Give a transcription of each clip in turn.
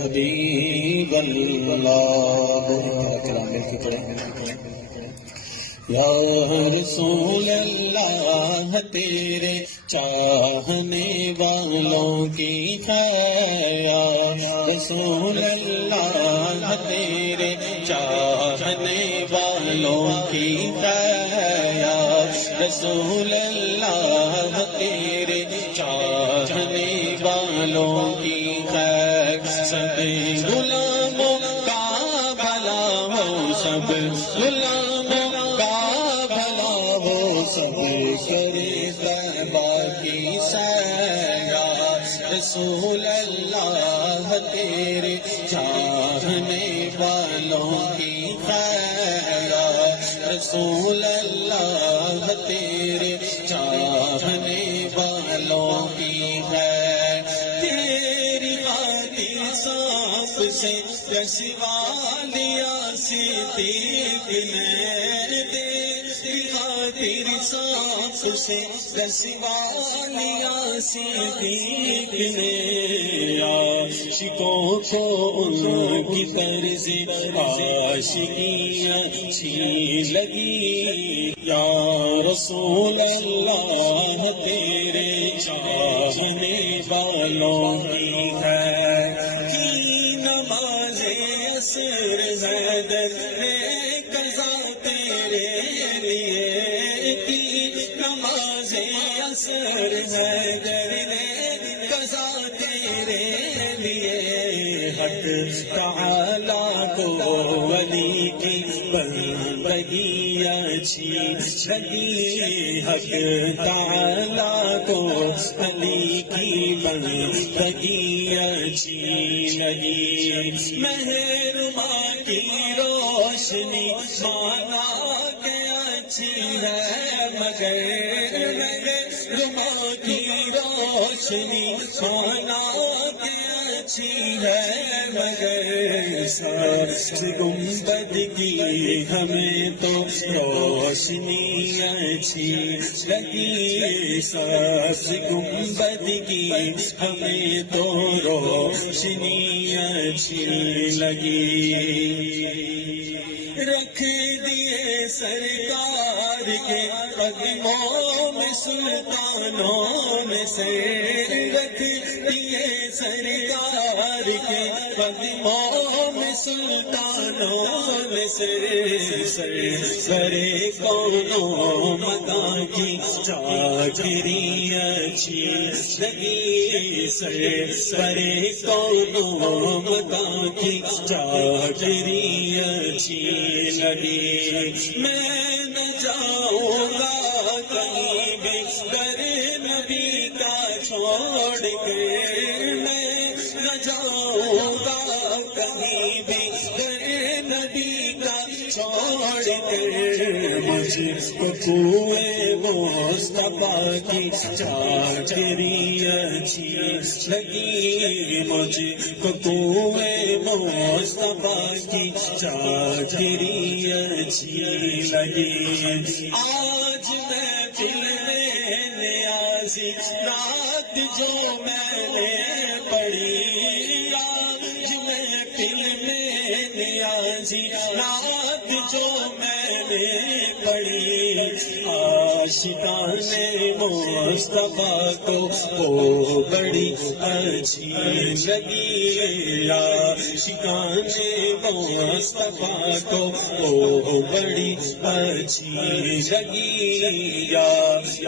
حبیب اللہ کلام مل کے پڑھیں۔ یا رسول اللہ تیرے چاہنے والوں کی خیر، یا رسول اللہ تیرے چاہنے والوں کی خیر، یا رسول اللہ تیرے چاہنے والوں کی خیر، سب غلاموں کا بھلا ہو، سب غلاموں کا بھلا ہو، سب کرے طیبہ کی سیر، یا رسول اللہ تیرے چاہنے والوں کی خیر، یا رسول اللہ تیرے چاہنے والوں کی خیر، تیری خاطر سانپ سے رسوا لیا صدیق نے، تیری خاطر سانپ سے رسوا لیا صدیق نے، عاشقوں کو ان کی طرز عاشقی اچھی لگی، یا رسول اللہ تیرے چاہنے والوں کی خیر، کی نماز عصر حیدر نے قضا تیرے لیے، کی نماز عصر حیدر نے قضا تیرے لیے، حق تعالیٰ کو ولی کی بندگی اچھی لگی، حق تعالیٰ کو ولی کی بندگی اچھی لگی، مہرباں کی روشنی مانا کہ اچھی ہے، مگر مہرباں کی روشنی مانا کہ اچھی ہے، مگر ساز گنبد کی ہمیں تو روشنی اچھی لگی، ساز گنبد کی ہمیں تو روشنی اچھی لگی، رکھ دیے سرکار کے قدموں میں سلطانوں میں سے، رکھ دیے سرکار کے قدموں میں سلطانوں میں سے، سرے کونوں مکان کی چاکری اچھی لگی، سرے کونوں مکان کی چاکری اچھی لگی، میں نہ جاؤں گا کہیں بھی در نبی کا چھوڑ کے، میں نہ جاؤں گا کہیں بھی در نبی کا چھوڑ کے، مجھ کو کوئے مصطفیٰ کی چاکری اچھی لگی، مجھ کو کوئے مصطفیٰ کی چاکری اچھی لگی، آج میں دل میں نیازی رات جو میں نے پڑھی، آج میں دل میں نیازی رات جو میں نے پڑھی، عاشقان مصطفیٰ کو وہ بڑی اچھی لگی، عاشقان مصطفیٰ کو وہ بڑی اچھی لگی، یا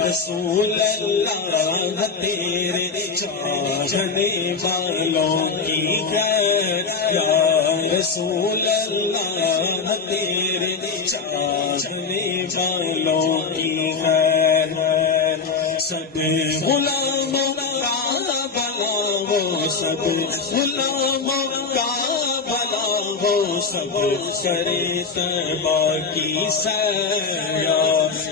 رسول اللہ تیرے چاہنے والوں کی خیر، یا رسول اللہ تیرے چاہنے والوں کی خیر، سب غلاموں کا بھلا ہو، سب غلاموں کا بھلا ہو، سب کرے طیبہ کی سیر، یا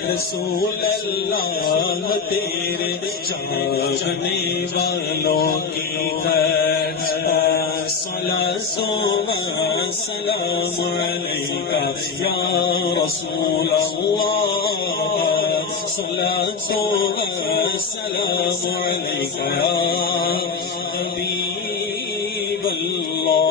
رسول اللہ تیرے چاہنے والوں کی خیر، صلاۃ و سلام علیکہ یا رسول اللہ، صلاۃ و سلام علیکہ یا حبیب حبیب اللہ